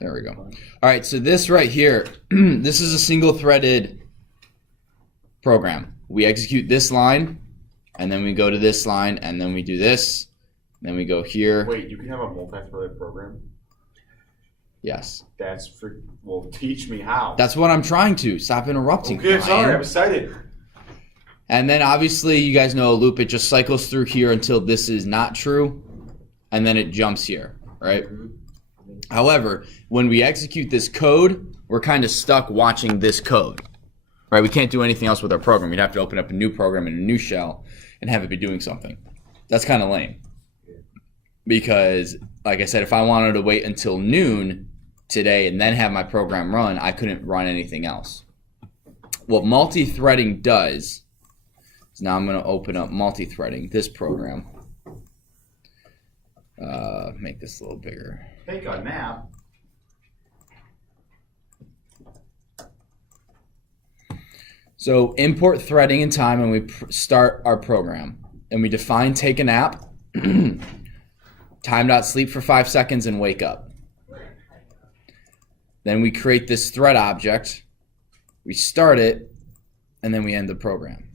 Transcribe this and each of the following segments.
There we go. All right, so this right here, this is a single-threaded program. We execute this line, and then we go to this line, and then we do this, and then we go here. Wait, you can have a multi-threaded program? Yes. Well, teach me how. That's what I'm trying to. Stop interrupting. Okay, Brian. sorry, I'm excited. And then obviously, you guys know a loop. It just cycles through here until this is not true, and then it jumps here, right? However, when we execute this code, we're kind of stuck watching this code, right? We can't do anything else with our program. We'd have to open up a new program in a new shell and have it be doing something. That's kind of lame. Because, like I said, if I wanted to wait until noon today and then have my program run, I couldn't run anything else. What multi-threading does is now I'm going to open up multi-threading, this program. Make this a little bigger. Take a nap. So import threading and time, and we start our program. And we define take a nap, time.sleep for 5 seconds, and wake up. Then we create this thread object. We start it, and then we end the program.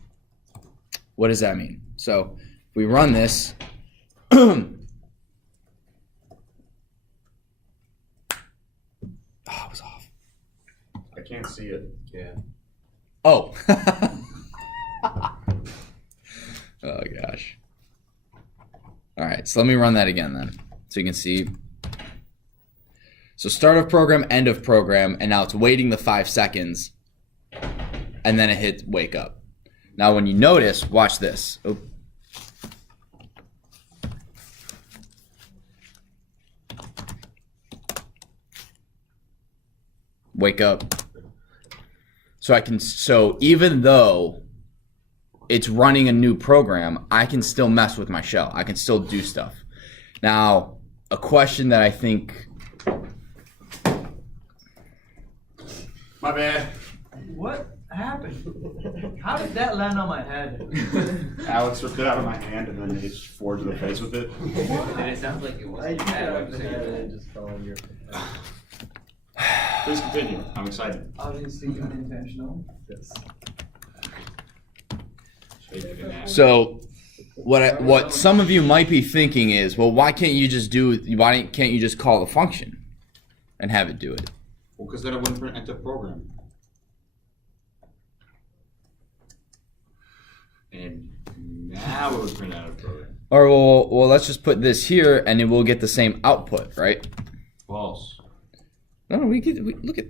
What does that mean? So if we run this, I was off. I can't see it. Yeah. Oh. Oh, gosh. All right, so let me run that again then, so you can see. So start of program, end of program, and now it's waiting the 5 seconds, and then it hits wake up. Now when you notice, watch this. Oh. Wake up. So even though it's running a new program, I can still mess with my shell. I can still do stuff. Now, a question that I think... My bad. What happened? How did that land on my head? Alex ripped it out of my hand and then he just forged to the face with it. And it sounds like it was. Just fell on your Please continue. I'm excited. obviously unintentional. Yes. So what some of you might be thinking is, well, why can't you just call the function and have it do it? Well, because then it wouldn't print enter program. And now it would print out a program. Or well, let's just put this here, and it will get the same output, right? False. No, we look at.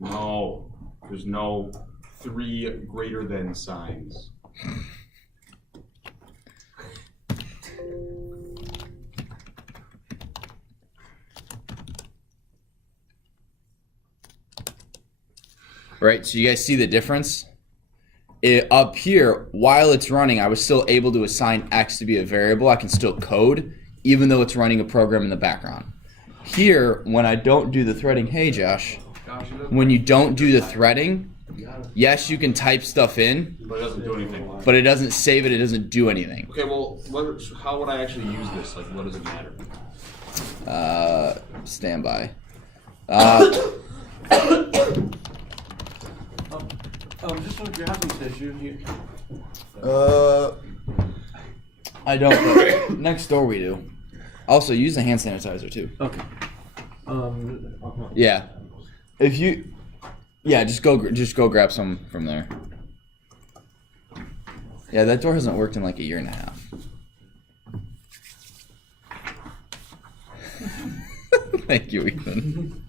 No, there's no 3 greater than signs. Right, so you guys see the difference? Up here, while it's running, I was still able to assign X to be a variable. I can still code, even though it's running a program in the background. Here, when I don't do the threading, hey Josh, when you don't do the threading, yes, you can type stuff in, But it doesn't do anything. but it doesn't save it, it doesn't do anything. Okay, well, how would I actually use this? Like, what does it matter? Stand by. Just want to grab some tissue here. I don't, but next door we do. Also, use the hand sanitizer too. Okay. Yeah. If you, yeah, just go grab some from there. Yeah, that door hasn't worked in like a year and a half. Thank you, Ethan.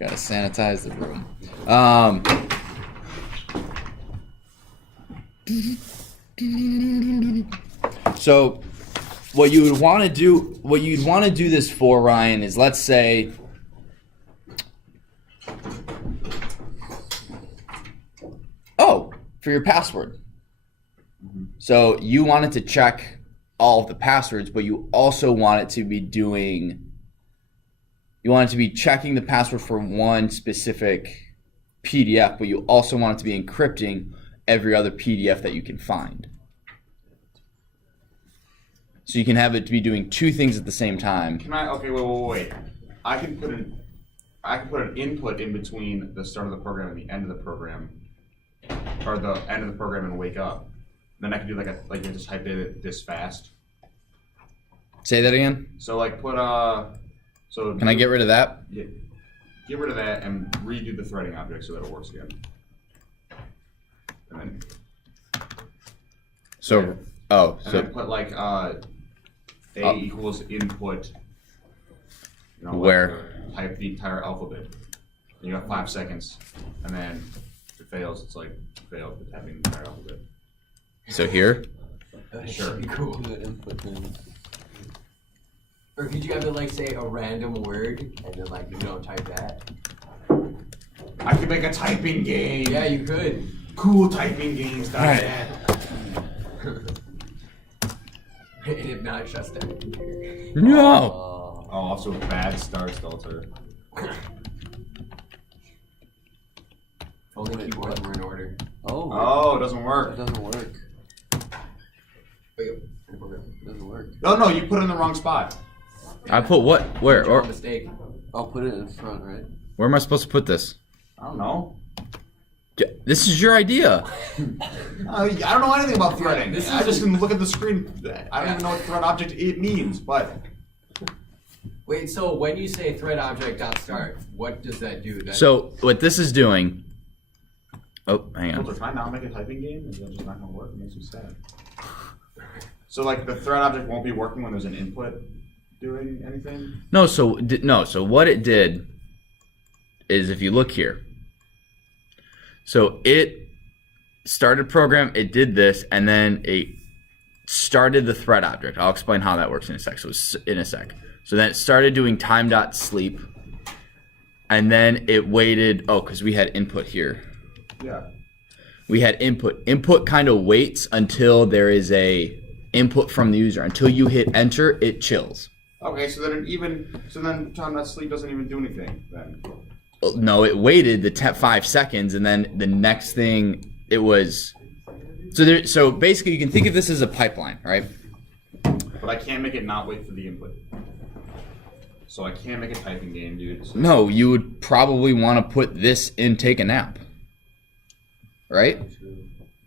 Gotta sanitize the room. So what you'd want to do this for, Ryan, is let's say for your password. So you wanted to check all of the passwords, but you also want it to be checking the password for one specific PDF, but you also want it to be encrypting every other PDF that you can find. So you can have it to be doing 2 things at the same time. Can I? Okay, wait. I can put an input in between the start of the program and the end of the program, or the end of the program and wake up. Then I can do like you just type it this fast. Say that again. So like put so. Can I get rid of that? Yeah, get rid of that and redo the threading object so that it works again. And then. So And then put like A equals input. You know, where? Type the entire alphabet. You got 5 seconds, and then if it fails, it's like failed for typing the entire alphabet. So here. Sure. Cool. The input thing. Or could you have it like say a random word and then like type that? I could make a typing game. Yeah, you could. Cool typing games. Right. And if not, shuts down the computer. No. Oh, also bad start filter. Only keyboards were in order. Oh, it doesn't work. It doesn't work. Wait, It doesn't work. No, you put it in the wrong spot. I put what? Where? Or Or mistake. I'll put it in front, right? where am I supposed to put this? I don't know. This is your idea. I don't know anything about threading. this I is- just can look at the screen. I don't even know what thread object it means, but Wait, so when you say thread object dot start, what does that do? So what this is doing. Oh, hang on. filter, can I now make a typing game? Is that just not gonna work? It makes me sad. So like the thread object won't be working when there's an input doing anything? No, so what it did is if you look here. So it started program, it did this, and then it started the thread object. I'll explain how that works in a sec. So then it started doing time.sleep, and then it waited. Oh, because we had input here. Yeah. We had input. Input kind of waits until there is a input from the user. Until you hit enter, it chills. Okay, so then time.sleep doesn't even do anything then. No, it waited the 5 seconds, and then the next thing it was. So basically, you can think of this as a pipeline, right? But I can't make it not wait for the input. So I can't make a typing game, dude. So No, you would probably want to put this in take a nap, right?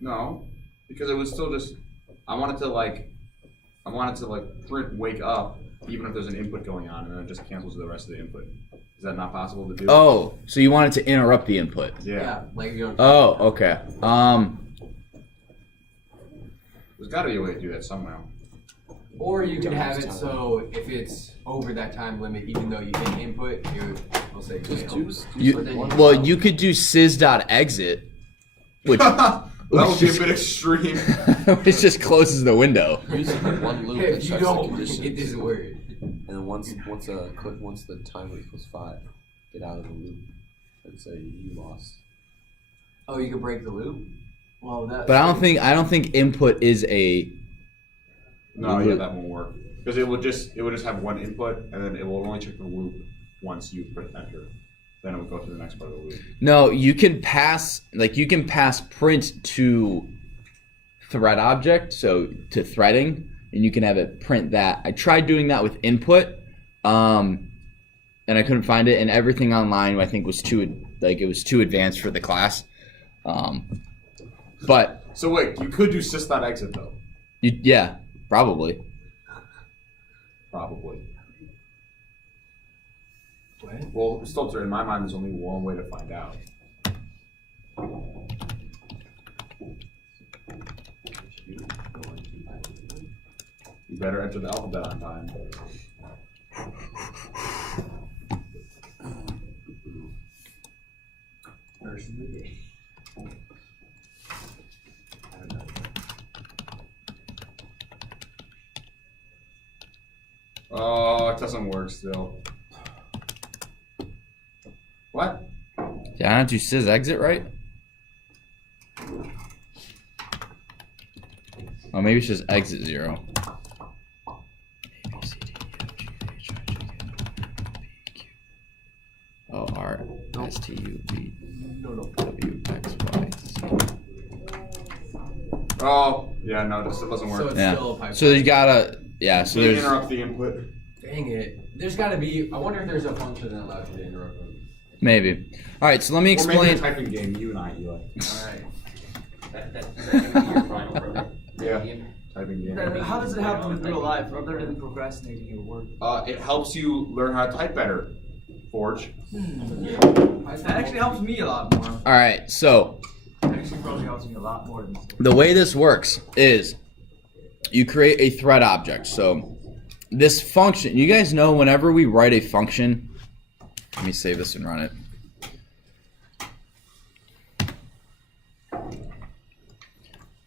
no, because it was still just. I wanted to print wake up even if there's an input going on, and then it just cancels the rest of the input. Is that not possible to do? Oh, so you wanted to interrupt the input? Yeah. like you don't. Oh, okay. There's got to be a way to do that somehow. Or you can have it so if it's over that time limit, even though you hit input, will say fail. You could do sys.exit, which That would be a bit extreme. which just closes the window. Using one loop that If you starts the don't, conditions. it doesn't work. And then once the timer equals 5, get out of the loop and say you lost. Oh, you can break the loop. Well, that. But I don't think input is a. No, yeah, that won't work because it would just have one input, and then it will only check the loop once you press enter. Then it will go to the next part of the loop. No, you can pass print to thread object, so to threading, and you can have it print that. I tried doing that with input, and I couldn't find it, and everything online I think was too advanced for the class. But So wait, you could do sys.exit though. yeah, probably. Probably. What? Well, Stolzer, in my mind, there's only one way to find out. You better enter the alphabet on time. First of the day. Oh, it doesn't work still. What? Did I not do sys exit right? Oh, maybe it's just exit 0. O R S T U V W X Y Z. Oh, yeah, no, this doesn't So work. it's Yeah. still a pipeline. So you gotta, yeah. So You there's interrupt the input. Dang it. There's got to be. I wonder if there's a function that allows you to interrupt them. Maybe. All right, so let me We're making a explain. typing game, you and I, Eli. Alright. That's gonna be your final program? Yeah. Typing game. How does it happen in real life other than procrastinating your work? It helps you learn how to type better, Forge. That actually helps me a lot more. All right, so It actually probably helps me a lot more than the way this works is you create a thread object. So this function, you guys know whenever we write a function, let me save this and run it.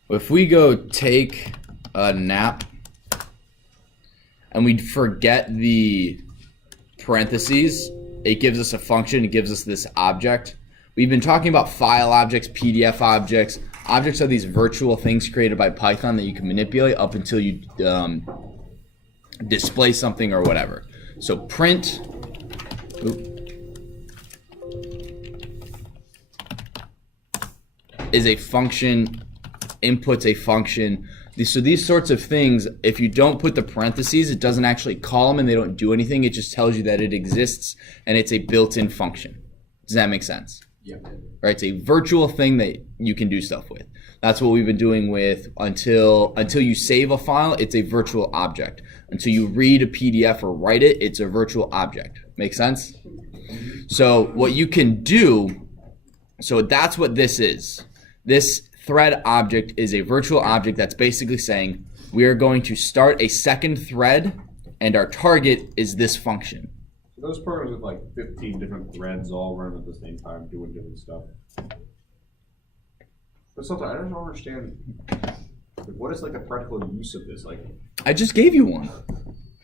If we go take a nap and we forget the parentheses, it gives us a function, it gives us this object. We've been talking about file objects, PDF objects. Objects are these virtual things created by Python that you can manipulate up until you display something or whatever. So print is a function, inputs a function. So these sorts of things, if you don't put the parentheses, it doesn't actually call them and they don't do anything. It just tells you that it exists and it's a built-in function. Does that make sense? Yeah. Right? It's a virtual thing that you can do stuff with. That's what we've been doing with until you save a file, it's a virtual object. Until you read a PDF or write it, it's a virtual object. Make sense? So what you can do, so that's what this is. This thread object is a virtual object that's basically saying we are going to start a second thread and our target is this function. So those programs with like 15 different threads all running at the same time doing different stuff. But sometimes I don't understand, like, what is like the practical use of this? Like, I just gave you one.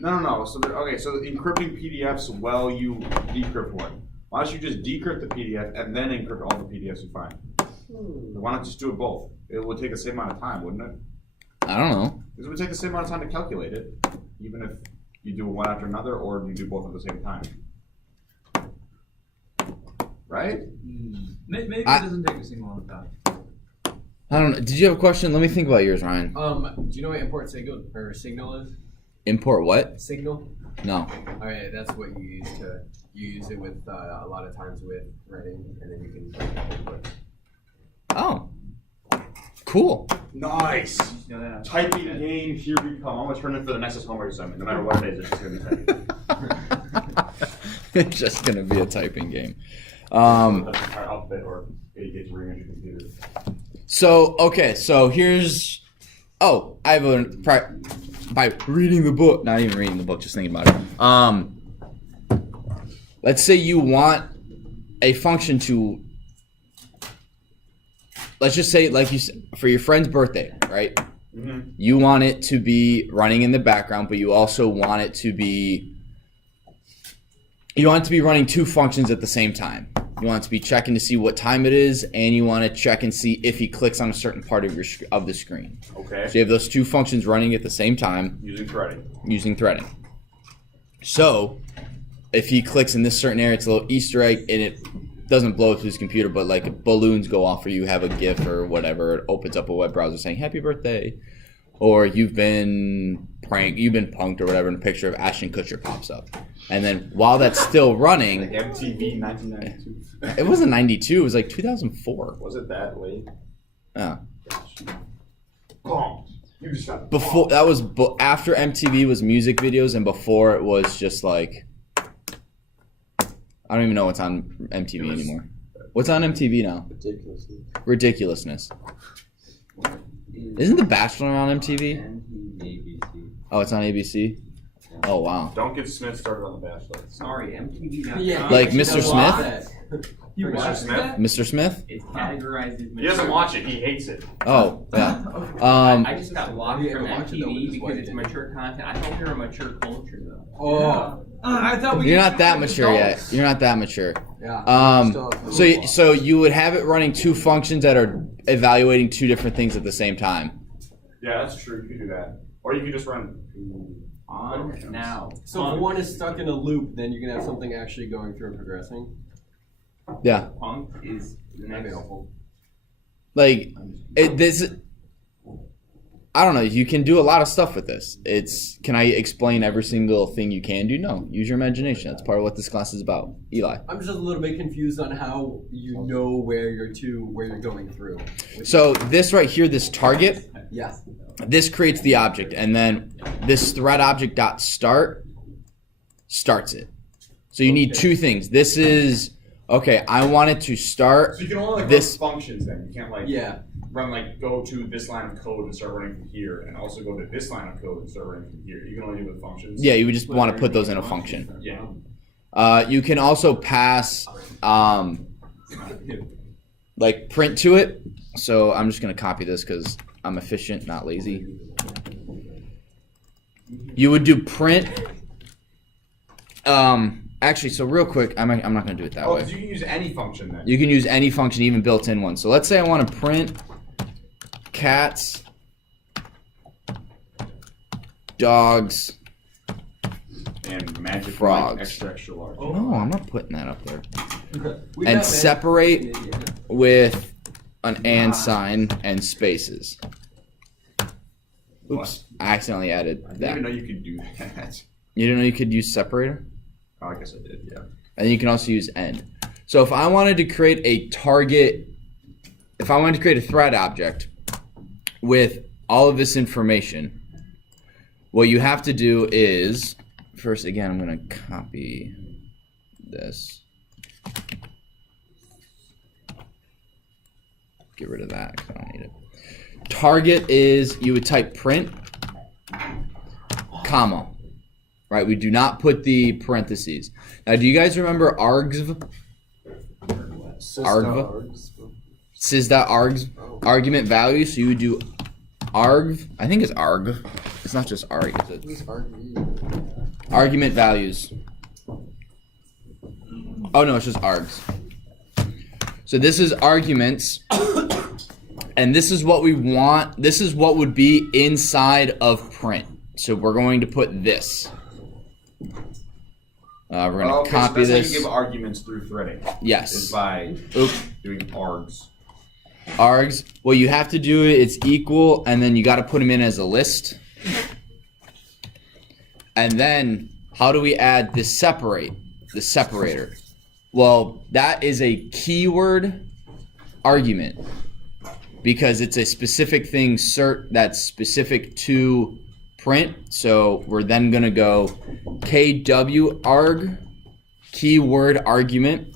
no. So so encrypting PDFs while you decrypt one. Why don't you just decrypt the PDF and then encrypt all the PDFs you find? Why not just do it both? It would take the same amount of time, wouldn't it? I don't know. It would take the same amount of time to calculate it, even if you do one after another or you do both at the same time. Right? Maybe it doesn't take the same amount of time. I don't know. Did you have a question? Let me think about yours, Ryan. Do you know what import signal is? Import what? Signal. No. All right, that's what you use you use it with a lot of times with threading, and then you can input. Oh. Cool. Nice. You know that. Typing game, here we come. I'm gonna turn it for the next homework assignment. No matter what it is, it's just gonna be typing. It's just gonna be a typing game. That's our outfit, or it gets ring on your computer. So here's. Oh, I have a by reading the book. Not even reading the book, just thinking about it. Let's say you want a function to. Let's just say, like you said, for your friend's birthday, right? Mm-hmm. You want it to be running in the background, but you also want it to be. You want it to be running two functions at the same time. You want it to be checking to see what time it is, and you want to check and see if he clicks on a certain part of the screen. Okay. So you have those two functions running at the same time. Using threading. So if he clicks in this certain area, it's a little Easter egg, and it doesn't blow up to his computer, but like balloons go off, or you have a GIF or whatever. It opens up a web browser saying "Happy Birthday," or you've been punked or whatever, and a picture of Ashton Kutcher pops up. And then while that's still running, like MTV 1992. It wasn't 92. It was like 2004. Was it that late? Yeah. Boom. You just got Before that was after MTV was music videos, and before it was just like I don't even know what's on MTV anymore. What's on MTV now? Ridiculousness. Isn't The Bachelor on MTV? Oh, it's on ABC. Oh wow. Don't get Smith started on The Bachelor. Sorry, MTV. Yeah, Like Mr. Smith? You Mr. watched Smith? that? Mr. Smith? It's categorized as He doesn't watch it. He hates it. Oh yeah. I just got blocked Yeah, from watch it though, MTV it's because what it's it is. mature content. I thought we were a mature culture though. Oh. I thought we You're could not that do mature yet. adults. You're not that mature. Yeah. So you would have it running two functions that are evaluating two different things at the same time. Yeah, that's true. You could do that. Or you could just run On now. So if one is stuck in a loop, then you're gonna have something actually going through and progressing. Yeah. Punk is the That'd be next. helpful. Like this. I don't know. You can do a lot of stuff with this. Can I explain every single thing you can do? No. Use your imagination. That's part of what this class is about. Eli. I'm just a little bit confused on how you know where you're going through. So this right here, this target, Yeah. this creates the object, and then this thread object dot start starts it. So you need two things. This is okay. I want it to start. So you can only like this run functions then. You can't like Yeah. run like go to this line of code and start running from here, and also go to this line of code and start running from here. You can only do it with functions. Yeah, you would just want to put those in a function. Yeah. You can also pass like print to it. So I'm just gonna copy this because I'm efficient, not lazy. You would do print. Actually, so real quick, I'm not gonna do it that Oh, way. because you can use any function then. You can use any function, even built-in one. So let's say I want to print cats, dogs. And magic Frogs. extra large. No, I'm not putting that up there. We And got separate Yeah. with an and sign and spaces. Oops, I accidentally added I didn't that. even know you could do that. You didn't know you could use separator? Oh, I guess I did. Yeah. And you can also use end. So if I wanted to create a target, if I wanted to create a thread object with all of this information, what you have to do is, first again, I'm going to copy this. Get rid of that because I don't need it. Target is, you would type print, comma. Right, we do not put the parentheses. Now, do you guys remember argv? Sys.args, argument value. So you would do argv. I think it's argv. It's not just arg, is it? Argument values. Oh no, it's just args. So this is arguments, and this is what we want. This is what would be inside of print. So we're going to put this. We're going to copy so that's this. how you give arguments through threading. Yes. Is by Oop. doing args. Args. Well, you have to do it. It's equal, and then you got to put them in as a list. And then, how do we add the separate? The separator. Well, that is a keyword argument because it's a specific thing that's specific to print. So we're then going to go kwarg, keyword argument,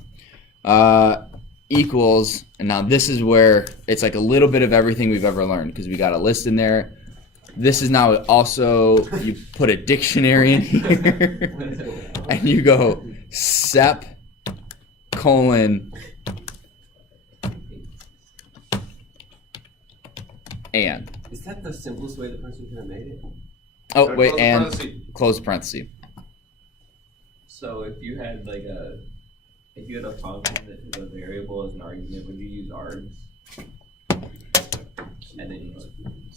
equals, and now this is where it's like a little bit of everything we've ever learned because we got a list in there. This is now also, you put a dictionary in here and you go sep colon and. Is that the simplest way the person could have made it? Oh, wait, Close the and parenthesis. close parenthesis. So if you had a function that took a variable as an argument, would you use args? And then you just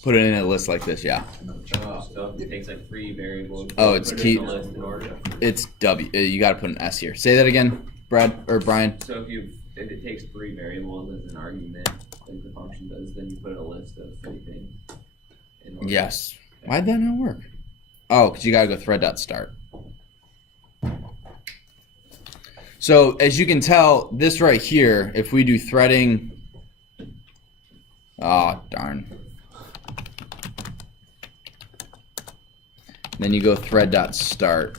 Put it in a list like this, yeah. so if it takes like 3 variables. Oh, it's put it key- in a list in order. It's W. You got to put an S here. Say that again, Brad or Brian. So if it takes 3 variables as an argument, like the function does, then you put a list of 3 things. in order. Yes. Why'd that not work? Oh, because you got to go thread.start. So as you can tell, this right here, if we do threading, oh darn. Then you go thread.start.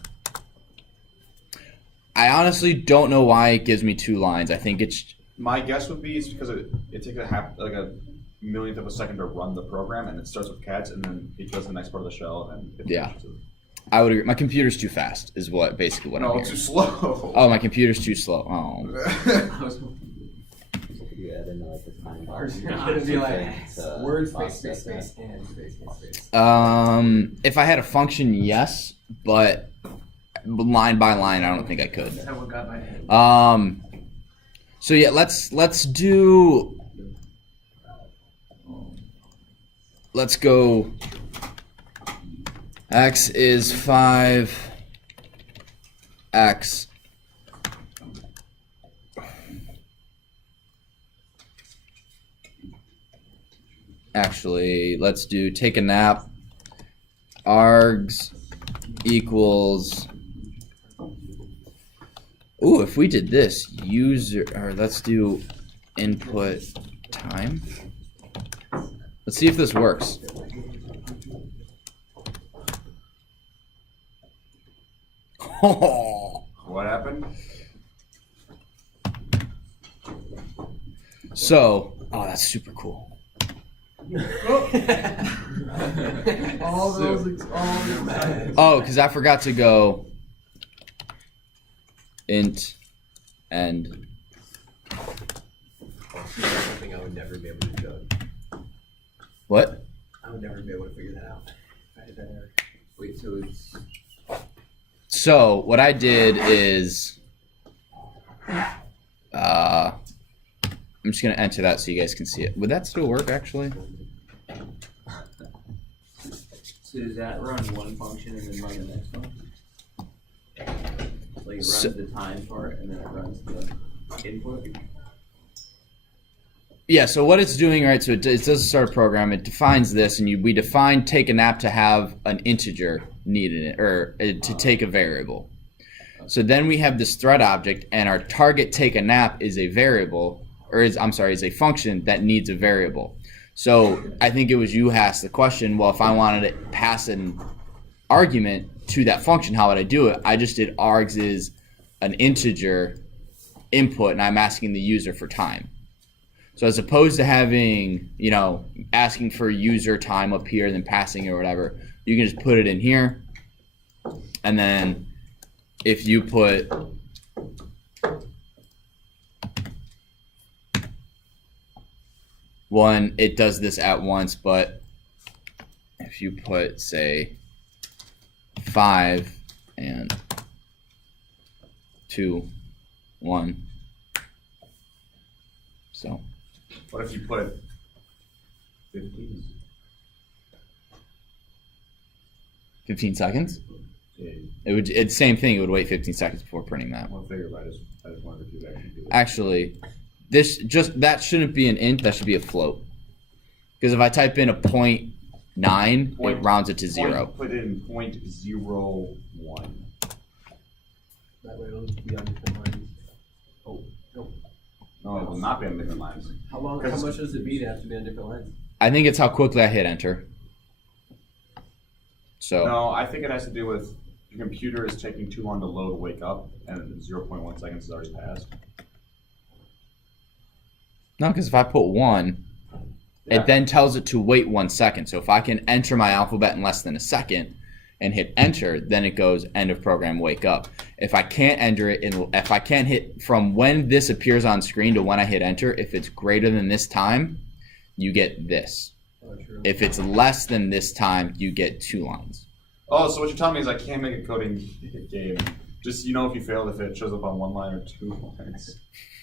I honestly don't know why it gives me 2 lines. I think it's My guess would be it's because it takes a millionth of a second to run the program, and it starts with cats, and then it does the next part of the shell, and then Yeah. I would agree. My computer's too fast, is what basically what I'm No, hearing. it's too slow. Oh, my computer's too slow. Oh. You add in like a time bar. It's gonna be like word space, process space, space, and space, space, space. If I had a function, yes, but line by line, I don't think I could. That's what got my head. So yeah, let's do. Let's go. X is 5. X. Actually, let's do take a nap. Args equals. Ooh, if we did this, user, or let's do input time. Let's see if this works. Oh. What happened? So, oh, that's super cool. All those excited. Oh, because I forgot to go int and Something I would never be able to do. what? I would never be able to figure that out. If I had that error. Wait, so it's So what I did is, I'm just gonna enter that so you guys can see it. Would that still work actually? so does that run one function and then run the next one? Like it runs So- the time part and then it runs the input. Yeah. So what it's doing, right? So it does start a program. It defines this, and we define take a nap to have an integer needed it, or to take a variable. So then we have this thread object, and our target take a nap is a variable, or is a function that needs a variable. So I think it was you who asked the question, well, if I wanted to pass an argument to that function, how would I do it? I just did args is an integer input, and I'm asking the user for time. So as opposed to having, asking for user time up here and then passing it or whatever, you can just put it in here. And then if you put one, it does this at once, but if you put, say, 5 and 2, 1, so. What if you put 15? 15 seconds? Yeah, It's same thing. It would wait 15 seconds before printing that. we'll figure it out. I just wanted to do that. Actually, that shouldn't be an int. That should be a float. Because if I type in a 0.9, it rounds it to 0. Put in 0.01. That way it'll be on different lines. Oh, no. No, it will not be on different lines. How much does it be to have to be on different lines? I think it's how quickly I hit enter. So No, I think it has to do with your computer is taking too long to load wake up, and 0.1 seconds has already passed. no, because if I put 1, Yeah. it then tells it to wait 1 second. So if I can enter my alphabet in less than a second and hit enter, then it goes end of program wake up. If I can't enter it, if I can't hit from when this appears on screen to when I hit enter, if it's greater than this time, you get this. Oh, true. If it's less than this time, you get 2 lines. Oh, so what you're telling me is I can't make a coding game. Just, if you failed, if it shows up on 1 line or 2 lines.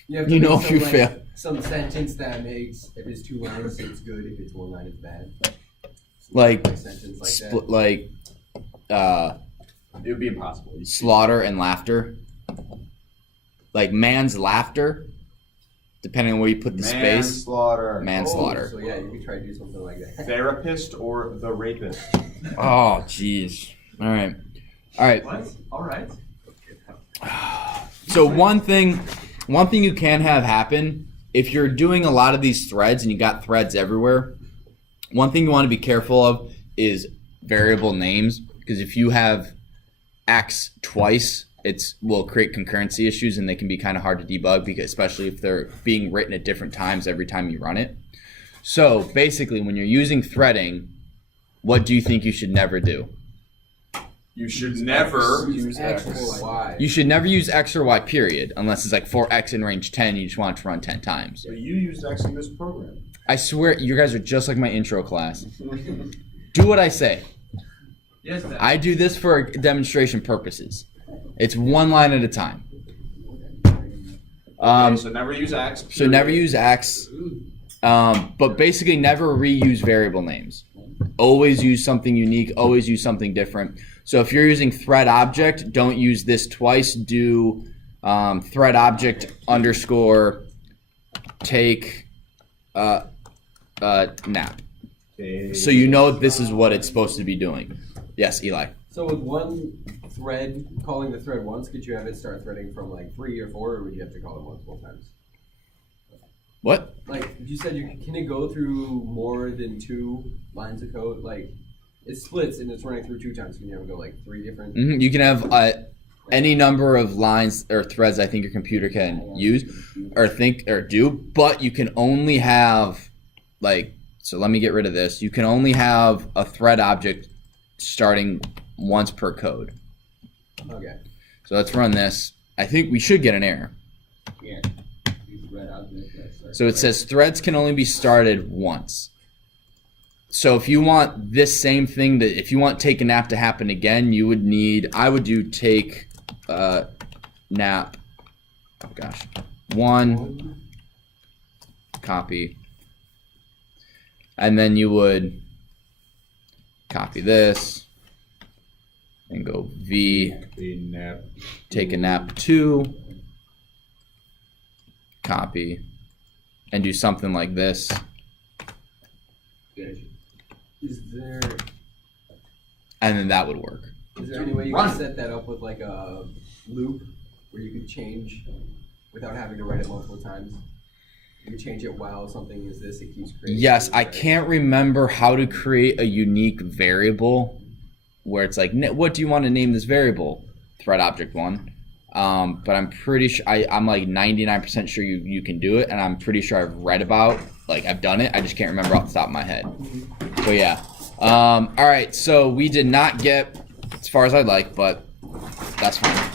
You have to You make know if some, you like, fail. some sentence that makes, if it's 2 lines, it's good. If it's 1 line, it's bad. Like, Sentence like split, that. like It would be impossible. slaughter and laughter. Like man's laughter, depending on where you put the space. Manslaughter. Manslaughter. Oh, so yeah, you could try to do something like that. Therapist or the rapist. Oh, jeez. All right. What? All right. So one thing you can have happen if you're doing a lot of these threads and you got threads everywhere. One thing you want to be careful of is variable names, because if you have X twice, it will create concurrency issues and they can be kind of hard to debug, because especially if they're being written at different times every time you run it. So basically, when you're using threading, what do you think you should never do? You should never use X X. or Y. You should never use X or Y, period, unless it's like for X in range 10, you just want it to run 10 times. So you used X in this program. I swear, you guys are just like my intro class. Do what I say. Yes, Dad. I do this for demonstration purposes. It's 1 line at a time. Okay, so never use X. So never use X, but basically never reuse variable names. Always use something unique, always use something different. So if you're using thread object, don't use this twice. Do thread object underscore take nap. So you know this is what it's supposed to be doing. Yes, Eli. So with one thread, calling the thread once, could you have it start threading from like 3 or 4, or would you have to call it multiple times? What? Like you said, can it go through more than 2 lines of code? Like it splits and it's running through 2 times. Can you ever go like 3 different? Mm-hmm. You can have any number of lines or threads I think your computer can use or think or do, but you can only have like. So let me get rid of this. You can only have a thread object starting once per code. Okay. So let's run this. I think we should get an error. Yeah. So it says threads can only be started once. So if you want this same thing if you want take a nap to happen again, you would need, I would do take nap, oh gosh, 1, copy, and then you would copy this and go V, take a nap 2, copy, and do something like this. Is there And then that would work. any way you can set that up with like a loop where you could change without having to write it multiple times? You can change it while something is this, it keeps creating. Yes, I can't remember how to create a unique variable where it's like, what do you want to name this variable? Thread object 1. But I'm pretty sure, I'm like 99% sure you can do it, and I'm pretty sure I've read about, like I've done it, I just can't remember off the top of my head. So yeah. Alright, so we did not get as far as I'd like, but that's fine.